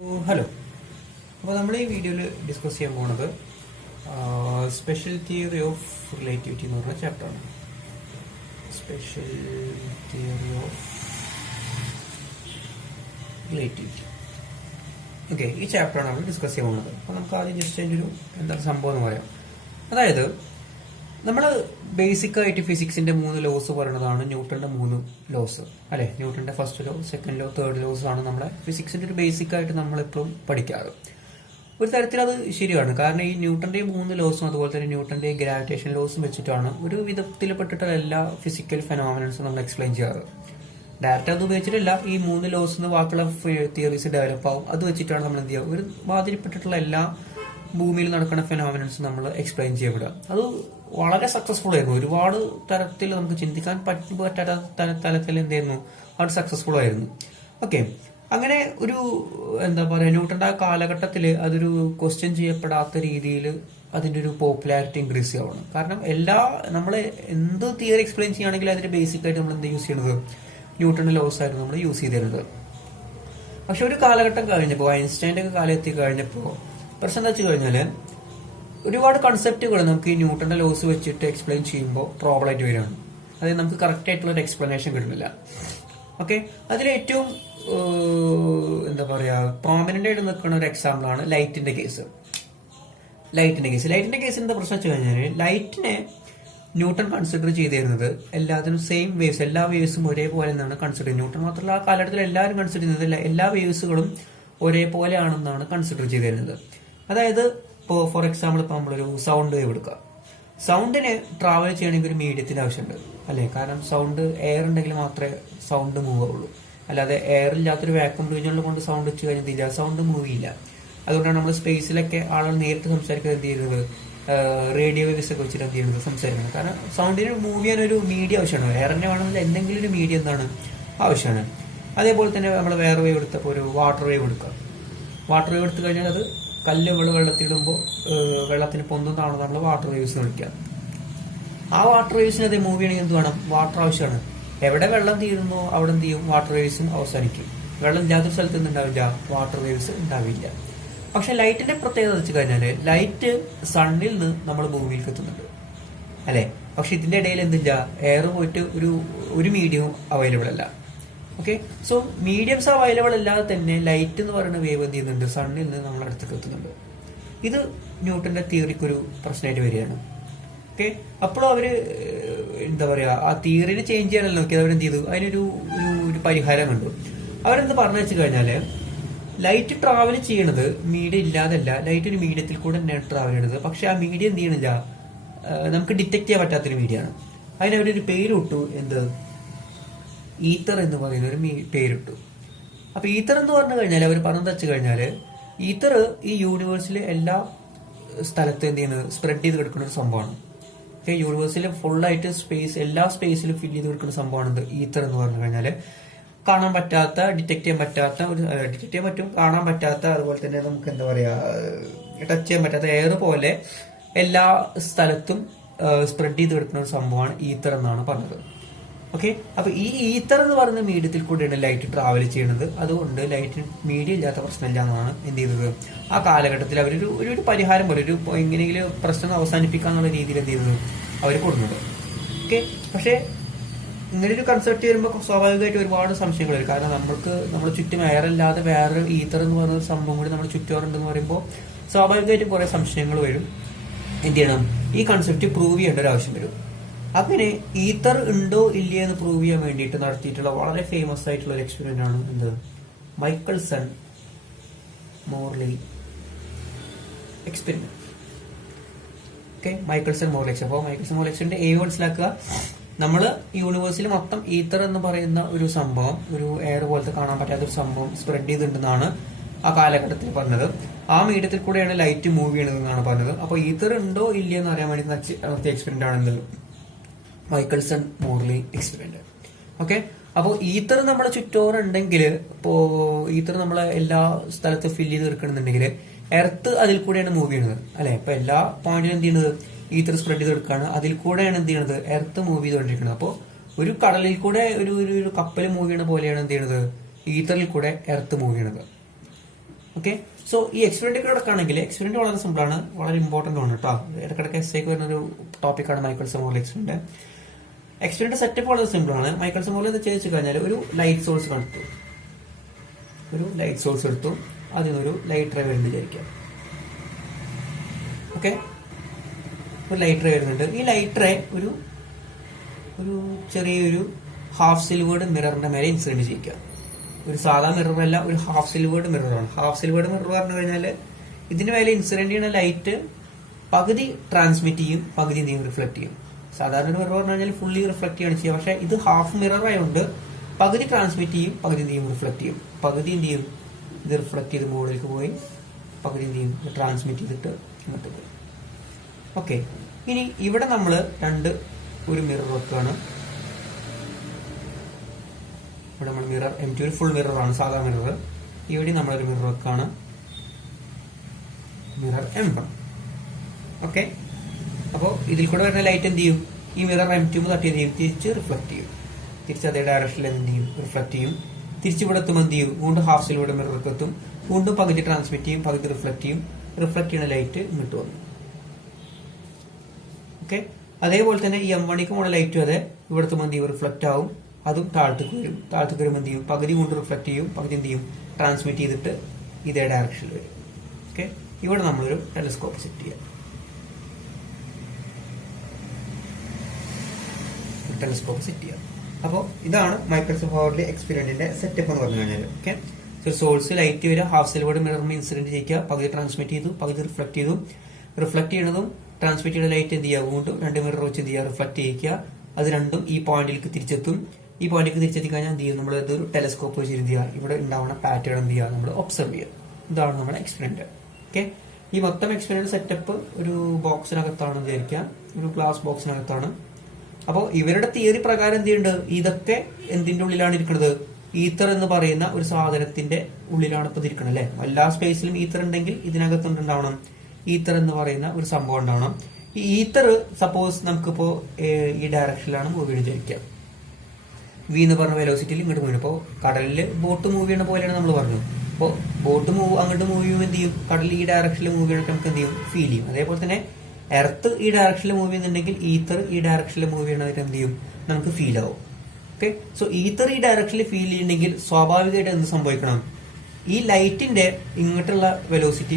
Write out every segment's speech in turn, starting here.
Hello. അപ്പോൾ നമ്മൾ ഈ വീഡിയോയിൽ ഡിസ്കസ് ചെയ്യാൻ പോകുന്നത് സ്പെഷ്യൽ തിയറി ഓഫ് റിലേറ്റിവിറ്റി എന്ന് പറഞ്ഞ ചാപ്റ്ററാണ്. Special theory of relativity. Okay, ഈ ചാപ്റ്ററാണ് നമ്മൾ ഡിസ്കസ് ചെയ്യാൻ പോകുന്നത്. അപ്പോൾ നമുക്ക് ആദ്യം ജസ്റ്റ് അതിൻ്റെ ഒരു എന്താണ് സംഭവം എന്ന് പറയാം. അതായത് നമ്മൾ ബേസിക് ആയിട്ട് ഫിസിക്സിന്റെ 3 ലോസ് പറയുന്നതാണ് ന്യൂട്ടന്റെ 3 ലോസ്, അല്ലെ? ന്യൂട്ടന്റെ first law, second law, third laws ആണ് നമ്മളെ ഫിസിക്സിന്റെ ഒരു ബേസിക് ആയിട്ട് നമ്മൾ എപ്പോഴും പഠിക്കാറ്. ഒരു തരത്തിൽ അത് ശരിയാണ്. കാരണം ഈ ന്യൂട്ടന്റെ 3 ലോസും അതുപോലെ തന്നെ ന്യൂട്ടന്റെ ഗ്രാവിറ്റേഷൻ ലോസും വെച്ചിട്ടാണ് ഒരു വിധത്തിൽ പെട്ടിട്ടുള്ള എല്ലാ ഫിസിക്കൽ ഫെനോമിനൻസും നമ്മൾ എക്സ്പ്ലെയിൻ ചെയ്യാറ്. ഡയറക്റ്റ് അത് ഉപയോഗിച്ചിട്ടല്ല, ഈ 3 ലോസ് ബാക്കിയുള്ള തിയറീസ് ഡെവലപ്പ് ആവും. അത് വെച്ചിട്ടാണ് നമ്മൾ എന്ത് ചെയ്യുക, ഒരു മാതിരിപ്പെട്ടിട്ടുള്ള എല്ലാ ഭൂമിയിൽ നടക്കുന്ന ഫെനോമിനൻസ് നമ്മൾ എക്സ്പ്ലെയിൻ ചെയ്യപ്പെടുക. അത് വളരെ സക്സസ്ഫുൾ ആയിരുന്നു. ഒരുപാട് തരത്തിൽ നമുക്ക് ചിന്തിക്കാൻ പറ്റാത്ത തലത്തിൽ എന്തായിരുന്നു, അത് സക്സസ്ഫുൾ ആയിരുന്നു. ഓക്കെ, അങ്ങനെ ഒരു എന്താ പറയുക, ന്യൂട്ടന്റെ ആ കാലഘട്ടത്തിൽ അതൊരു ക്വസ്റ്റ്യൻ ചെയ്യപ്പെടാത്ത രീതിയിൽ അതിന്റെ ഒരു പോപ്പുലാരിറ്റി ഇൻക്രീസ് ചെയ്യണം. കാരണം നമ്മൾ എന്ത് തിയറി എക്സ്പ്ലെയിൻ ചെയ്യുകയാണെങ്കിൽ അതിന്റെ ബേസിക് ആയിട്ട് നമ്മൾ എന്ത് യൂസ് ചെയ്യുന്നത്, ന്യൂട്ടന്റെ ലോസ് ആയിരുന്നു നമ്മൾ യൂസ് ചെയ്തിരുന്നത്. പക്ഷെ ഒരു കാലഘട്ടം കഴിഞ്ഞപ്പോൾ, ഐൻസ്റ്റൈൻ്റെ ഒക്കെ കാലം എത്തി കഴിഞ്ഞപ്പോൾ പ്രശ്നം എന്താ വെച്ച് കഴിഞ്ഞാല് ഒരുപാട് കൺസെപ്റ്റുകൾ നമുക്ക് ഈ ന്യൂട്ടന്റെ ലോസ് വെച്ചിട്ട് എക്സ്പ്ലെയിൻ ചെയ്യുമ്പോൾ പ്രോബ്ലം ആയിട്ട് വരികയാണ്. അതായത് നമുക്ക് കറക്റ്റ് ആയിട്ടുള്ള ഒരു എക്സ്പ്ലനേഷൻ കിട്ടുന്നില്ല. ഓക്കെ, അതിലേറ്റവും എന്താ പറയാ പ്രോമിനന്റ് ആയിട്ട് നിൽക്കുന്ന ഒരു എക്സാമ്പിൾ ആണ് ലൈറ്റിന്റെ കേസ്. ലൈറ്റിന്റെ കേസ് എന്താ പ്രശ്നം വെച്ച് കഴിഞ്ഞാൽ, ലൈറ്റിനെ ന്യൂട്ടൺ കൺസിഡർ ചെയ്തിരുന്നത് എല്ലാത്തിനും സെയിം വേവ്സ്, എല്ലാ വേവ്സും ഒരേപോലെ എന്നാണ് കൺസിഡർ ചെയ്യുന്നത്. ന്യൂട്ടൺ മാത്രമല്ല, ആ കാലഘട്ടത്തിൽ എല്ലാവരും കൺസിഡർ ചെയ്യുന്നത് എല്ലാ വേവ്സുകളും ഒരേപോലെ ആണെന്നാണ് കൺസിഡർ ചെയ്തിരുന്നത്. അതായത് ഇപ്പോൾ ഫോർ എക്സാമ്പിൾ ഇപ്പോൾ നമ്മളൊരു സൗണ്ട് വേവ് എടുക്കുക. സൗണ്ടിന് ട്രാവൽ ചെയ്യണമെങ്കിൽ ഒരു മീഡിയത്തിന്റെ ആവശ്യമുണ്ട്, അല്ലേ? കാരണം സൗണ്ട് എയർ ഉണ്ടെങ്കിൽ മാത്രമേ സൗണ്ട് മൂവ് ആവുള്ളൂ. അല്ലാതെ എയർ ഇല്ലാത്തൊരു വാക്യൂം റീജിയണിൽ കൊണ്ട് സൗണ്ട് വെച്ച് കഴിഞ്ഞാൽ സൗണ്ട് മൂവ് ചെയ്യില്ല. അതുകൊണ്ടാണ് നമ്മൾ സ്പേസിലൊക്കെ ആളുകൾ നേരിട്ട് സംസാരിക്കുന്നത് എന്ത് ചെയ്യുന്നത്, റേഡിയോ വേവ്സ് ഒക്കെ വെച്ചിട്ട് എന്ത് ചെയ്യുന്നത്, സംസാരിക്കുന്നത്. കാരണം സൗണ്ടിന് മൂവ് ചെയ്യാൻ ഒരു മീഡിയ ആവശ്യമാണ്. എയറിനെ വേണമെങ്കിൽ എന്തെങ്കിലും ഒരു മീഡിയ എന്താണ് ആവശ്യമാണ്. അതേപോലെ തന്നെ നമ്മൾ വേറെ വേവ് എടുത്തപ്പോൾ ഒരു വാട്ടർ വേവ് എടുക്കുക. വാട്ടർ വേവ് എടുത്തു കഴിഞ്ഞാൽ അത് കല്ല് വെള്ളത്തിലിടുമ്പോൾ വെള്ളത്തിന് പൊന്തുന്നതാണ് നമ്മൾ വാട്ടർ വേവ്സ് വിളിക്കുക. ആ വാട്ടർ വേവ്സിന് അത് മൂവ് ചെയ്യണമെങ്കിൽ എന്ത് വേണം, വാട്ടർ ആവശ്യമാണ്. എവിടെ വെള്ളം തീരുന്നോ അവിടെ എന്ത് ചെയ്യും, വാട്ടർ വേവ്സും അവസാനിക്കും. വെള്ളം ഇല്ലാത്തൊരു സ്ഥലത്ത് നിന്ന് ഉണ്ടാവില്ല, വാട്ടർ വേവ്സ് ഉണ്ടാവില്ല. പക്ഷെ ലൈറ്റിന്റെ പ്രത്യേകത വെച്ച് കഴിഞ്ഞാല് ലൈറ്റ് സണ്ണിൽ നിന്ന് നമ്മൾ ഭൂമിയിലേക്ക് എത്തുന്നുണ്ട്, അല്ലെ? പക്ഷെ ഇതിന്റെ ഇടയിൽ എന്തില്ല, എയർ പോയിട്ട് ഒരു മീഡിയവും അവൈലബിൾ അല്ല. ഓക്കെ, സോ മീഡിയംസ് അവൈലബിൾ അല്ലാതെ തന്നെ ലൈറ്റ് എന്ന് പറയുന്ന വേവ് എന്ത് ചെയ്യുന്നുണ്ട്, സണ്ണിൽ നിന്ന് നമ്മൾ അടുത്തേക്ക് എത്തുന്നുണ്ട്. ഇത് ന്യൂട്ടന്റെ തിയറിക്ക് ഒരു പ്രശ്നമായിട്ട് വരികയാണ്. ഓക്കെ, അപ്പോഴും അവര് എന്താ പറയാ, ആ തിയറിനെ ചേഞ്ച് ചെയ്യാനല്ലോ നോക്കിയത്. അവരെന്ത് ചെയ്തു, അതിനൊരു ഒരു പരിഹാരം കണ്ടു. അവരെന്ത് പറഞ്ഞു വെച്ച് കഴിഞ്ഞാല്, ലൈറ്റ് ട്രാവൽ ചെയ്യണത് മീഡിയം ഇല്ലാതല്ല, ലൈറ്റ് ഒരു മീഡിയത്തിൽ കൂടെ തന്നെയാണ് ട്രാവൽ ചെയ്യണത്. പക്ഷെ ആ മീഡിയം എന്ത് ചെയ്യണില്ല, നമുക്ക് ഡിറ്റക്ട് ചെയ്യാൻ പറ്റാത്തൊരു മീഡിയമാണ്. അതിനവരൊരു പേരിട്ടു, എന്ത്, ഈത്തർ എന്ന് പറയുന്ന ഒരു പേരിട്ടു. അപ്പൊ ഈത്തർ എന്ന് പറഞ്ഞു കഴിഞ്ഞാൽ അവർ പറഞ്ഞത് വെച്ച് കഴിഞ്ഞാല്, ഈത്തർ ഈ യൂണിവേഴ്സിലെ എല്ലാ സ്ഥലത്തും എന്ത് ചെയ്യുന്നത്, സ്പ്രെഡ് ചെയ്ത് കിടക്കുന്ന ഒരു സംഭവമാണ്. യൂണിവേഴ്സിൽ ഫുള്ളായിട്ട് എല്ലാ സ്പേസിലും ഫില്ല് ചെയ്ത് കൊടുക്കുന്ന സംഭവമാണ് ഈത്തർ എന്ന് പറഞ്ഞു കഴിഞ്ഞാല്. കാണാൻ പറ്റാത്ത, ഡിറ്റക്ട് ചെയ്യാൻ പറ്റാത്ത, ഡിറ്റക്ട് ചെയ്യാൻ പറ്റും, കാണാൻ പറ്റാത്ത, അതുപോലെ തന്നെ നമുക്ക് എന്താ പറയാ ടച്ച് ചെയ്യാൻ പറ്റാത്ത എയർ പോലെ എല്ലാ സ്ഥലത്തും സ്പ്രെഡ് ചെയ്ത് കിടക്കുന്ന ഒരു സംഭവമാണ് ഈത്തർ എന്നാണ് പറഞ്ഞത്. ഓക്കെ, അപ്പൊ ഈ ഈത്തർ എന്ന് പറയുന്ന മീഡിയത്തിൽ കൂടെയാണ് ലൈറ്റ് ട്രാവൽ ചെയ്യുന്നത്. അതുകൊണ്ട് ലൈറ്റിന് മീഡിയം ഇല്ലാത്ത പ്രശ്നമില്ല എന്നാണ് എന്ത് ചെയ്തത്, ആ കാലഘട്ടത്തിൽ അവരൊരു പരിഹാരം പോലെ എങ്ങനെയെങ്കിലും പ്രശ്നം അവസാനിപ്പിക്കാന്നുള്ള രീതിയിൽ എന്ത് ചെയ്തത് അവർ കൊടുക്കുന്നത്. ഓക്കെ, പക്ഷെ ഇങ്ങനൊരു കൺസെപ്റ്റ് വരുമ്പോൾ സ്വാഭാവികമായിട്ട് ഒരുപാട് സംശയങ്ങൾ വരും. കാരണം നമ്മൾ ചുറ്റും എയർ അല്ലാതെ വേറെ ഈത്തർ എന്ന് പറയുന്ന സംഭവം കൂടി നമ്മൾ ചുറ്റുപാടുണ്ടെന്ന് പറയുമ്പോൾ സ്വാഭാവികമായിട്ടും കുറെ സംശയങ്ങൾ വരും. എന്ത് ചെയ്യണം, ഈ കൺസെപ്റ്റ് പ്രൂവ് ചെയ്യേണ്ട ഒരു ആവശ്യം വരും. അങ്ങനെ ഈത്തർ ഉണ്ടോ ഇല്ലയോ എന്ന് പ്രൂവ് ചെയ്യാൻ വേണ്ടിയിട്ട് നടത്തിയിട്ടുള്ള വളരെ ഫേമസ് ആയിട്ടുള്ള ഒരു എക്സ്പെരിമെന്റ് ആണ് എന്ത്, Michelson Morley experiment. Okay, Michelson Morley experiment. അപ്പോൾ മൈക്കൽസൺ മോർലി എക്സ്പെരിമെന്റ് മനസ്സിലാക്കുക, നമ്മൾ യൂണിവേഴ്സിൽ മൊത്തം ഈത്തർ എന്ന് പറയുന്ന ഒരു സംഭവം, ഒരു എയർ പോലത്തെ കാണാൻ പറ്റാത്ത ഒരു സംഭവം സ്പ്രെഡ് ചെയ്തിട്ടുണ്ടെന്നാണ് ആ കാലഘട്ടത്തിൽ പറഞ്ഞത്. ആ മീഡിയത്തിൽ കൂടെയാണ് ലൈറ്റ് മൂവ് ചെയ്യണതെന്നാണ് പറഞ്ഞത്. അപ്പൊ ഈത്തർ ഉണ്ടോ ഇല്ലയോ എന്ന് അറിയാൻ വേണ്ടി നടത്തിയ എക്സ്പെരിമെന്റ് ആണെന്ന് മൈക്കൽസൺ മോർലി എക്സ്പെരിമെന്റ്. ഓക്കെ, അപ്പോൾ ഈത്തർ നമ്മുടെ ചുറ്റോറുണ്ടെങ്കിൽ, ഇപ്പോ ഈത്തർ നമ്മളെ എല്ലാ സ്ഥലത്തും ഫില്ല് ചെയ്ത് എടുക്കണമെന്നുണ്ടെങ്കിൽ എർത്ത് അതിൽ കൂടെയാണ് മൂവ് ചെയ്യുന്നത്, അല്ലെ? ഇപ്പൊ എല്ലാ പോയിന്റിലും എന്ത് ചെയ്യുന്നത്, ഈത്തർ സ്പ്രെഡ് ചെയ്ത് എടുക്കുകയാണ്, അതിൽ കൂടെയാണ് എന്ത് ചെയ്യുന്നത്, എർത്ത് മൂവ് ചെയ്തുകൊണ്ടിരിക്കുന്നത്. അപ്പോൾ ഒരു കടലിൽ കൂടെ ഒരു കപ്പൽ മൂവ് ചെയ്യണ പോലെയാണ് എന്ത് ചെയ്യുന്നത്, ഈത്തറിൽ കൂടെ എർത്ത് മൂവ് ചെയ്യണത്. ഓക്കെ. സോ ഈ എക്സ്പെരിമെന്റ് കിടക്കുകയാണെങ്കിൽ എക്സ്പെരിമെന്റ് വളരെ സിമ്പിൾ ആണ്, വളരെ ഇമ്പോർട്ടന്റ് ആണ് കേട്ടോ. ഇടയ്ക്കിടയ്ക്ക് എസ്സേക്ക് വരുന്ന ഒരു ടോപ്പിക്കാണ് Michelson Morley experiment. Experiment setup വളരെ സിമ്പിൾ ആണ്. മൈക്കൽസൺ മോർലി എന്ന് ചോദിച്ചു കഴിഞ്ഞാൽ ഒരു ലൈറ്റ് സോഴ്സ് കണ്ടു, ഒരു ലൈറ്റ് സോഴ്സ് എടുത്തു, അതിനൊരു ലൈറ്റ് റേ വരുന്നുണ്ട് വിചാരിക്കാം. ഓക്കെ, ഒരു ലൈറ്റ് റേ വരുന്നുണ്ട്. ഈ ലൈറ്റ് റേ ഒരു ചെറിയൊരു ഹാഫ് സിൽവേർഡ് മിററിന്റെ മേലെ ഇൻസിഡന്റ് ചെയ്യിക്കുക. ഒരു സാധാ മിറർ അല്ല, ഒരു ഹാഫ് സിൽവേർഡ് മിററാണ്. ഹാഫ് സിൽവേർഡ് മിറർ പറഞ്ഞു കഴിഞ്ഞാൽ ഇതിന്റെ മേലെ ഇൻസിഡന്റ് ചെയ്യുന്ന ലൈറ്റ് പകുതി ട്രാൻസ്മിറ്റ് ചെയ്യും, പകുതി എന്ത് ചെയ്യും, റിഫ്ലക്ട് ചെയ്യും. സാധാരണ ഒരു മിറർ പറഞ്ഞു കഴിഞ്ഞാൽ ഫുള്ളി റിഫ്ലക്ട് ചെയ്യാണ് ചെയ്യുക. പക്ഷെ ഇത് ഹാഫ് മിറർ ആയതുകൊണ്ട് പകുതി ട്രാൻസ്മിറ്റ് ചെയ്യും, പകുതി എന്ത് ചെയ്യും, റിഫ്ലക്ട് ചെയ്യും. പകുതി എന്ത് ചെയ്യും, ഇത് റിഫ്ലക്ട് ചെയ്ത് മുകളിലേക്ക് പോയി, പകുതി എന്ത് ചെയ്യും, ട്രാൻസ്മിറ്റ് ചെയ്തിട്ട് ഇങ്ങോട്ട് പോയി. ഓക്കെ, ഇനി ഇവിടെ നമ്മൾ ഒരു മിറർ വെക്കുകയാണ്. ഇവിടെ നമ്മൾ മിറർ M2 ഒരു ഫുൾ മിററാണ്, സാധാ മിറർ. ഇവിടെ നമ്മളൊരു മിറർ വെക്കാണ്, മിറർ M1. ഓക്കെ, അപ്പോൾ ഇതിൽ കൂടെ വരുന്ന ലൈറ്റ് എന്ത് ചെയ്യും, ഈ മിറർ M2 തട്ടി എന്ത് ചെയ്യും, തിരിച്ച് റിഫ്ലക്ട് ചെയ്യും. തിരിച്ച് അതേ ഡയറക്ഷനിൽ എന്ത് ചെയ്യും, റിഫ്ലക്ട് ചെയ്യും. തിരിച്ച് ഇവിടെ എത്തുമ്പോൾ എന്ത് ചെയ്യും, വീണ്ടും ഹാഫ് സിൽവേർഡ് മിറർക്ക് എത്തും, വീണ്ടും പകുതി ട്രാൻസ്മിറ്റ് ചെയ്യും, പകുതി റിഫ്ലക്ട് ചെയ്യും. റിഫ്ലക്ട് ചെയ്യുന്ന ലൈറ്റ് ഇങ്ങോട്ട് വന്നു. ഓക്കെ, അതേപോലെ തന്നെ ഈ M1ക്ക് പോണ ലൈറ്റും അതെ, ഇവിടുത്തെ എന്ത് ചെയ്യും, റിഫ്ലക്ട് ആവും, അതും താഴത്തേക്ക് വരും. താഴത്തേക്ക് വരുമ്പോൾ എന്ത് ചെയ്യും, പകുതി കൊണ്ട് റിഫ്ലക്ട് ചെയ്യും, പകുതി എന്ത് ചെയ്യും, ട്രാൻസ്മിറ്റ് ചെയ്തിട്ട് ഇതേ ഡയറക്ഷനിൽ വരും. ഓക്കെ, ഇവിടെ നമ്മളൊരു ടെലിസ്കോപ്പ് സെറ്റ് ചെയ്യാം. ടെലിസ്കോപ്പ് സെറ്റ് ചെയ്യാം. അപ്പോൾ ഇതാണ് മൈക്രോസോഫ്റ്റ് മോർലി എക്സ്പെരിമെന്റിന്റെ സെറ്റപ്പ് എന്ന് പറഞ്ഞു കഴിഞ്ഞാൽ. ഓക്കെ, സോ സോഴ്സ് ലൈറ്റ് വരിക, ഹാഫ് സിൽവേർഡ് മിററിന് ഇൻസിഡന്റ് ചെയ്യിക്കുക, പകുതി ട്രാൻസ്മിറ്റ് ചെയ്തു, പകുതി റിഫ്ലക്ട് ചെയ്തു. റിഫ്ലക്ട് ചെയ്യുന്നതും ട്രാൻസ്മിറ്റ് ചെയ്യുന്ന ലൈറ്റ് എന്ത് ചെയ്യുക, വീണ്ടും രണ്ട് മിറർ വെച്ച് എന്ത് ചെയ്യുക, റിഫ്ലക്ട് ചെയ്യിക്കുക. അത് രണ്ടും ഈ പോയിന്റിലേക്ക് തിരിച്ചെത്തും. ഈ പോയിന്റിലേക്ക് തിരിച്ചെത്തി കഴിഞ്ഞാൽ എന്ത് ചെയ്യും, നമ്മൾ ഇതൊരു ടെലിസ്കോപ്പ് വെച്ച് എന്ത് ചെയ്യുക, ഇവിടെ ഉണ്ടാവുന്ന പാറ്റേൺ എന്ത് ചെയ്യുക, നമ്മൾ ഒബ്സർവ് ചെയ്യുക. ഇതാണ് നമ്മുടെ എക്സ്പെരിമെന്റ്. ഓക്കെ, ഈ മൊത്തം എക്സ്പെരിമെന്റ് സെറ്റപ്പ് ഒരു ബോക്സിനകത്താണെന്ന് വിചാരിക്കുക, ഒരു ഗ്ലാസ് ബോക്സിനകത്താണ്. അപ്പോൾ ഇവരുടെ തിയറി പ്രകാരം എന്ത് ചെയ്യുന്നുണ്ട്, ഇതൊക്കെ എന്തിന്റെ ഉള്ളിലാണ് ഇരിക്കുന്നത്, ഈത്തർ എന്ന് പറയുന്ന ഒരു സാധനത്തിന്റെ ഉള്ളിലാണ് ഇപ്പൊ ഇരിക്കുന്നത് അല്ലെ. എല്ലാ സ്പേസിലും ഈത്തർ ഉണ്ടെങ്കിൽ ഇതിനകത്ത് എന്തുണ്ടാവണം, ഈത്തർ എന്ന് പറയുന്ന ഒരു സംഭവം ഉണ്ടാവണം. ഈ ഈത്തർ സപ്പോസ് നമുക്കിപ്പോ ഈ ഡയറക്ഷനിലാണ് മൂവ് ചെയ്യണം വിചാരിക്കാം. വി എന്ന് പറഞ്ഞ വെലോസിറ്റിയിൽ ഇങ്ങോട്ട് മൂവ്. ഇപ്പോൾ കടലിൽ ബോട്ട് മൂവ് ചെയ്യണ പോലെയാണ് നമ്മൾ പറഞ്ഞു. അപ്പോൾ ബോട്ട് അങ്ങോട്ട് മൂവ് ചെയ്യുമ്പോൾ എന്ത് ചെയ്യും, കടലിൽ ഈ ഡയറക്ഷനിൽ മൂവ് ചെയ്യണമെങ്കിൽ നമുക്ക് എന്ത് ചെയ്യും, ഫീൽ ചെയ്യും. അതേപോലെ തന്നെ എർത്ത് ഈ ഡയറക്ഷനിൽ മൂവ് ചെയ്യുന്നുണ്ടെങ്കിൽ ഈത്തർ ഈ ഡയറക്ഷനിൽ മൂവ് ചെയ്യണവർ എന്ത് ചെയ്യും, നമുക്ക് ഫീൽ ആവും. ഓക്കെ, സോ ഈത്തർ ഈ ഡയറക്ഷനിൽ ഫീൽ ചെയ്യുന്നെങ്കിൽ സ്വാഭാവികമായിട്ട് എന്ത് സംഭവിക്കണം, ഈ ലൈറ്റിന്റെ ഇങ്ങോട്ടുള്ള വെലോസിറ്റി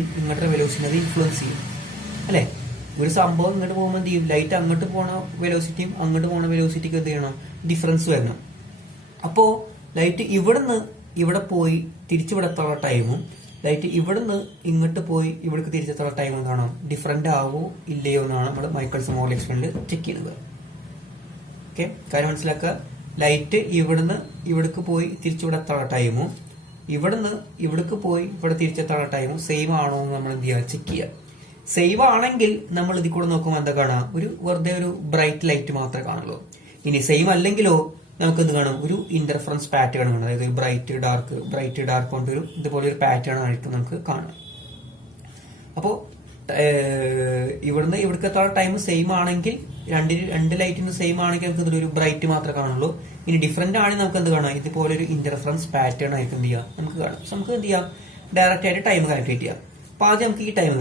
അത് ഇൻഫ്ലുവൻസ് ചെയ്യും അല്ലെ. ഒരു സംഭവം ഇങ്ങോട്ട് പോകുമ്പോൾ എന്ത് ചെയ്യും, ലൈറ്റ് അങ്ങോട്ട് പോണ വെലോസിറ്റിയും അങ്ങോട്ട് പോണ വെലോസിറ്റിക്ക് എന്ത് ചെയ്യണം, ഡിഫറൻസ് വരണം. അപ്പോ ലൈറ്റ് ഇവിടെ പോയി തിരിച്ചിവിടെത്തുള്ള ടൈമും ലൈറ്റ് ഇവിടുന്ന് ഇങ്ങോട്ട് പോയി ഇവിടേക്ക് തിരിച്ചെത്തുള്ള ടൈം എന്താണോ ഡിഫറെന്റ് ആവോ ഇല്ലയോ എന്നാണ് നമ്മൾ മൈക്കൽസൺ മോർലി എക്സ്പെരിമെന്റിൽ ചെക്ക് ചെയ്യുന്നത്. ഓക്കെ, കാര്യം മനസ്സിലാക്കുക, ലൈറ്റ് ഇവിടുന്ന് ഇവിടേക്ക് പോയി തിരിച്ചിവിടെത്തുള്ള ടൈമും ഇവിടുന്ന് ഇവിടേക്ക് പോയി ഇവിടെ തിരിച്ചെത്തുള്ള ടൈമും സെയിം ആണോ എന്ന് നമ്മൾ എന്ത് ചെയ്യുക, ചെക്ക് ചെയ്യുക. സെയിം ആണെങ്കിൽ നമ്മൾ ഇതിൽ കൂടെ നോക്കുമ്പോൾ എന്താ കാണാം, വെറുതെ ഒരു ബ്രൈറ്റ് ലൈറ്റ് മാത്രമേ കാണുള്ളൂ. ഇനി സെയിം അല്ലെങ്കിലോ നമുക്ക് എന്ത് കാണും, ഒരു ഇന്റർഫറൻസ് പാറ്റേൺ കാണും. അതായത് ബ്രൈറ്റ് ഡാർക്ക് കൊണ്ടൊരു ഇതുപോലെ ഒരു പാറ്റേൺ ആയിരിക്കും നമുക്ക് കാണാം. അപ്പോ ഇവിടുന്ന് ഇവിടേക്ക് എത്താനുള്ള ടൈം സെയിം ആണെങ്കിൽ രണ്ട് ലൈറ്റിന് സെയിം ആണെങ്കിൽ നമുക്ക് ഇതിലൊരു ബ്രൈറ്റ് മാത്രമേ കാണുള്ളൂ. ഇനി ഡിഫറെന്റ് ആണെങ്കിൽ നമുക്ക് എന്ത് കാണാം, ഇതുപോലെ ഒരു ഇന്റർഫറൻസ് പാറ്റേൺ ആയിരിക്കും എന്ത് ചെയ്യാം, നമുക്ക് കാണാം. നമുക്ക് എന്ത് ചെയ്യാം, ഡയറക്റ്റ് ആയിട്ട് ടൈം കാൽക്കുലേറ്റ് ചെയ്യാം. അപ്പൊ ആദ്യം നമുക്ക് ഈ ടൈം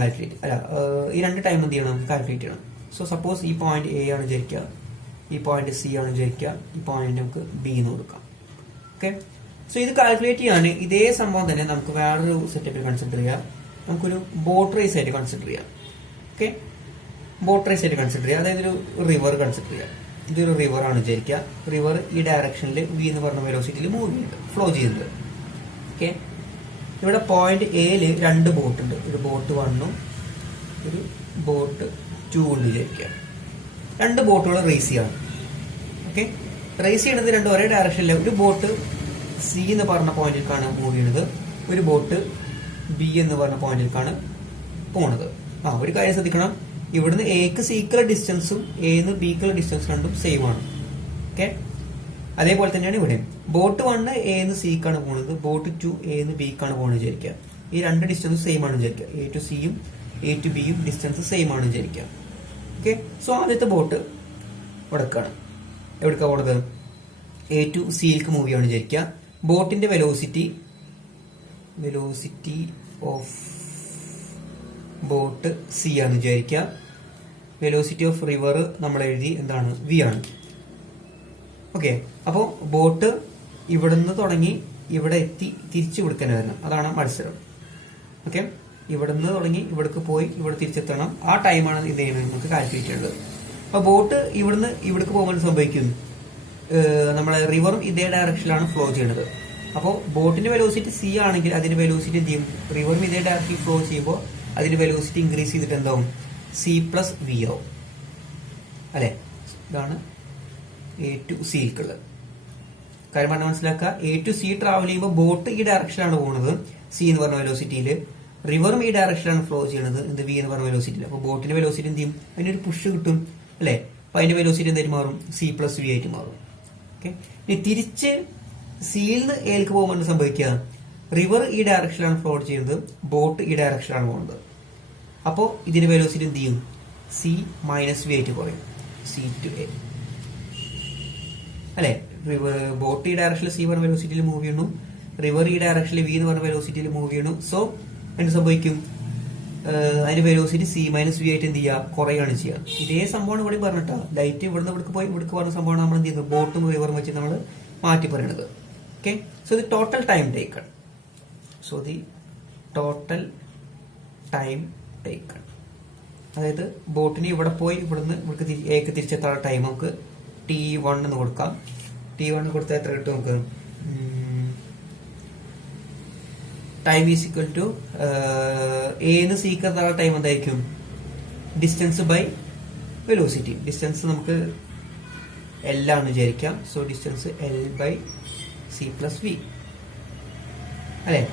ഈ രണ്ട് ടൈം എന്ത് ചെയ്യണം, നമുക്ക് കാൽക്കുലേറ്റ് ചെയ്യണം. സോ സപ്പോസ് ഈ പോയിന്റ് എ ആണ് വിചാരിക്കുക, ഈ പോയിന്റ് സി ആണ് വിചാരിക്കുക, ഈ പോയിന്റ് നമുക്ക് ബി എന്ന് കൊടുക്കാം. ഓക്കെ, സോ ഇത് കാൽക്കുലേറ്റ് ചെയ്യാൻ ഇതേ സംഭവം തന്നെ നമുക്ക് വേറൊരു സെറ്റപ്പിൽ കൺസിഡർ ചെയ്യാം. നമുക്കൊരു ബോട്ട് റേസ് ആയിട്ട് കൺസിഡർ ചെയ്യാം. ഓക്കെ, ബോട്ട് റേസ് ആയിട്ട് കൺസിഡർ ചെയ്യാം. അതായത് ഒരു റിവർ കൺസിഡർ ചെയ്യാം. ഇതൊരു റിവർ ആണ് വിചാരിക്കുക. റിവർ ഈ ഡയറക്ഷനിൽ വി എന്ന് പറഞ്ഞ വെലോസിറ്റിയിൽ മൂവ് ചെയ്യുന്നുണ്ട്, ഫ്ലോ ചെയ്യുന്നുണ്ട്. ഓക്കെ, ഇവിടെ പോയിന്റ് എയില് രണ്ട് ബോട്ട് ഉണ്ട്, ഒരു ബോട്ട് 1ഉം ഒരു ബോട്ട് 2 ഉണ്ട് വിചാരിക്കുക. രണ്ട് ബോട്ടുകൾ റേസ് ചെയ്യാണ്. ഓക്കെ, റേസ് ചെയ്യുന്നത് രണ്ടും ഒരേ ഡയറക്ഷനില്ല. ഒരു ബോട്ട് സി എന്ന് പറഞ്ഞ പോയിന്റിലേക്കാണ് മൂവ് ചെയ്യുന്നത്, ഒരു ബോട്ട് ബി എന്ന് പറഞ്ഞ പോയിന്റിലേക്കാണ് പോണത്. ഒരു കാര്യം ശ്രദ്ധിക്കണം, ഇവിടുന്ന് എക്ക് സിക്കുള്ള ഡിസ്റ്റൻസും എന്ന് ബിക്കുള്ള ഡിസ്റ്റൻസ് രണ്ടും സെയിം ആണ്. ഓക്കെ, അതേപോലെ തന്നെയാണ് ഇവിടെ ബോട്ട് 1 എന്ന് സിക്കാണ് പോകുന്നത്, ബോട്ട് 2 എന്ന് ബിക്കാണ് പോകുന്നത് വിചാരിക്കുക. ഈ രണ്ട് ഡിസ്റ്റൻസ് സെയിം ആണ് വിചാരിക്കുക. എ ടു സിയും എ ടു ബിയും ഡിസ്റ്റൻസ് സെയിം ആണ് വിചാരിക്കുക. ഓക്കെ, സോ ആദ്യത്തെ ബോട്ട് ഇവിടേക്കാണ്. എവിടേക്കാ പോണത്, എ ടു സിയിലേക്ക് മൂവ് ചെയ്യാണ് വിചാരിക്കുക. ബോട്ടിന്റെ വെലോസിറ്റി ഓഫ് ബോട്ട് സി ആണെന്ന് വിചാരിക്കുക. വെലോസിറ്റി ഓഫ് റിവർ നമ്മൾ എഴുതി എന്താണ് വി ആണ്. ഓക്കെ, അപ്പോൾ ബോട്ട് ഇവിടുന്ന് തുടങ്ങി ഇവിടെ എത്തി തിരിച്ചു കൊടുക്കാൻ വരണം, അതാണ് മത്സരം. ഓക്കെ, ഇവിടുന്ന് തുടങ്ങി ഇവിടേക്ക് പോയി ഇവിടെ തിരിച്ചെത്തണം. ആ ടൈമാണ് ഇത് ചെയ്യുന്നത് നമുക്ക് കാൽക്കുലേറ്റ് ചെയ്യേണ്ടത്. അപ്പൊ ബോട്ട് ഇവിടുന്ന് ഇവിടേക്ക് പോകുമ്പോൾ സംഭവിക്കും, നമ്മളെ റിവറും ഇതേ ഡയറക്ഷനിലാണ് ഫ്ലോ ചെയ്യുന്നത്. അപ്പോൾ ബോട്ടിന്റെ വെലോസിറ്റി സി ആണെങ്കിൽ അതിന്റെ വെലോസിറ്റി എന്ത് ചെയ്യും, റിവറും ഇതേ ഡയറക്ഷനിൽ ഫ്ലോ ചെയ്യുമ്പോൾ അതിന്റെ വെലോസിറ്റി ഇൻക്രീസ് ചെയ്തിട്ട് എന്താവും, സി പ്ലസ് വി ആവും. അല്ലെ, ഇതാണ് എ ടു സിക്കുള്ളത് കാര്യം. പറഞ്ഞാൽ മനസ്സിലാക്കുക, എ ടു സി ട്രാവൽ ചെയ്യുമ്പോൾ ബോട്ട് ഈ ഡയറക്ഷനിലാണ് പോകുന്നത് സി എന്ന് പറഞ്ഞ വെലോസിറ്റിയിൽ, റിവറും ഈ ഡയറക്ഷനിലാണ് ഫ്ലോ ചെയ്യുന്നത് എന്ത് വി എന്ന് പറഞ്ഞ വെലോസിറ്റിയിൽ. അപ്പോൾ ബോട്ടിന്റെ വെലോസിറ്റി എന്ത് ചെയ്യും, അതിനൊരു പുഷ് കിട്ടും അല്ലെ. അപ്പൊ അതിന്റെ വെലോസിറ്റി എന്തായിട്ട് മാറും, സി പ്ലസ് വി ആയിട്ട് മാറും. ഓക്കെ, ഇനി തിരിച്ച് സിയിൽ നിന്ന് എയിലേക്ക് പോകുമ്പോൾ സംഭവിക്കുക, റിവർ ഈ ഡയറക്ഷനിലാണ് ഫ്ലോ ചെയ്യുന്നത്, ബോട്ട് ഈ ഡയറക്ഷനിലാണ് പോകുന്നത്. അപ്പോൾ ഇതിന്റെ വെലോസിറ്റി എന്ത് ചെയ്യും, സി മൈനസ് വി ആയിട്ട് കുറയും, സി ടു എ അല്ലെ. ബോട്ട് ഈ ഡയറക്ഷനിൽ സി പറഞ്ഞ വെലോസിറ്റിയിൽ മൂവ് ചെയ്യണം, റിവർ ഈ ഡയറക്ഷനിൽ വി എന്ന് പറഞ്ഞ വെലോസിറ്റിയിൽ മൂവ് ചെയ്യണം. സോ എന്ത് സംഭവിക്കും, അതിന്റെ വെലോസിറ്റി സി മൈനസ് വി ആയിട്ട് എന്ത് ചെയ്യുക, കുറയാണ് ചെയ്യുക. ഇതേ സംഭവമാണ് ഇവിടെ പറഞ്ഞിട്ടാ, ലൈറ്റ് ഇവിടുന്ന് ഇവിടേക്ക് പോയി ഇവിടേക്ക് പറഞ്ഞ സംഭവമാണ് നമ്മൾ എന്ത് ചെയ്യുന്നത്, ബോട്ടും റിവറും വെച്ച് നമ്മൾ മാറ്റി പറയണത്. Okay, so the total time taken, so the total time taken, അതായത് ബോട്ടിന് ഇവിടെ പോയി ഇവിടുന്ന് ഇവിടേക്ക് എക്ക് തിരിച്ചെത്താനുള്ള ടൈം നമുക്ക് T1 എന്ന് കൊടുക്കാം. T1 കൊടുത്താൽ എത്ര കിട്ടും നമുക്ക്, ടൈം ഈസ് ഈക്വൽ ടു എന്ന് സിക്ക് എത്താനുള്ള ടൈം എന്തായിരിക്കും, ഡിസ്റ്റൻസ് ബൈ വെലോസിറ്റി. ഡിസ്റ്റൻസ് നമുക്ക് L ആണെന്ന് വിചാരിക്കാം. So distance L by C plus V അല്ലെ,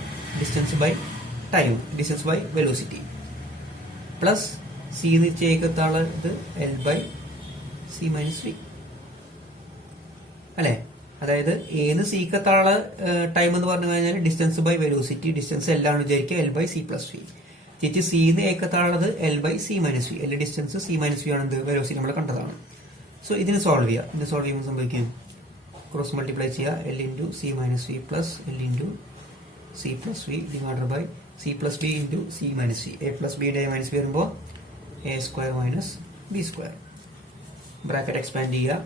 distance by time, distance by velocity plus C എത്താനുള്ള ഇത് L by C minus V അല്ലെ. അതായത് ഏന്ന് സിക്ക് എത്താനുള്ള ടൈം എന്ന് പറഞ്ഞു കഴിഞ്ഞാൽ distance by velocity, distance L ആണ് വിചാരിക്കുക, L by C plus V. തിരിച്ച് സിന്ന് എക്ക് എത്താനുള്ളത് L by C minus V. L distance, C minus V ആണ് എന്ത് വെലോസിറ്റി നമ്മൾ കണ്ടതാണ്. സോ ഇതിന് സോൾവ് ചെയ്യുക. ഇതിന് സോൾവ് ചെയ്യുമ്പോൾ സംഭവിക്കും, ക്രോസ് മൾട്ടിപ്ലൈ ചെയ്യുക, L into C minus V plus L into C plus V divided by C plus B into C minus V. A plus ബിയുടെ മൈനസ് ബി വരുമ്പോൾ A square minus B square. Bracket expand ചെയ്യുക.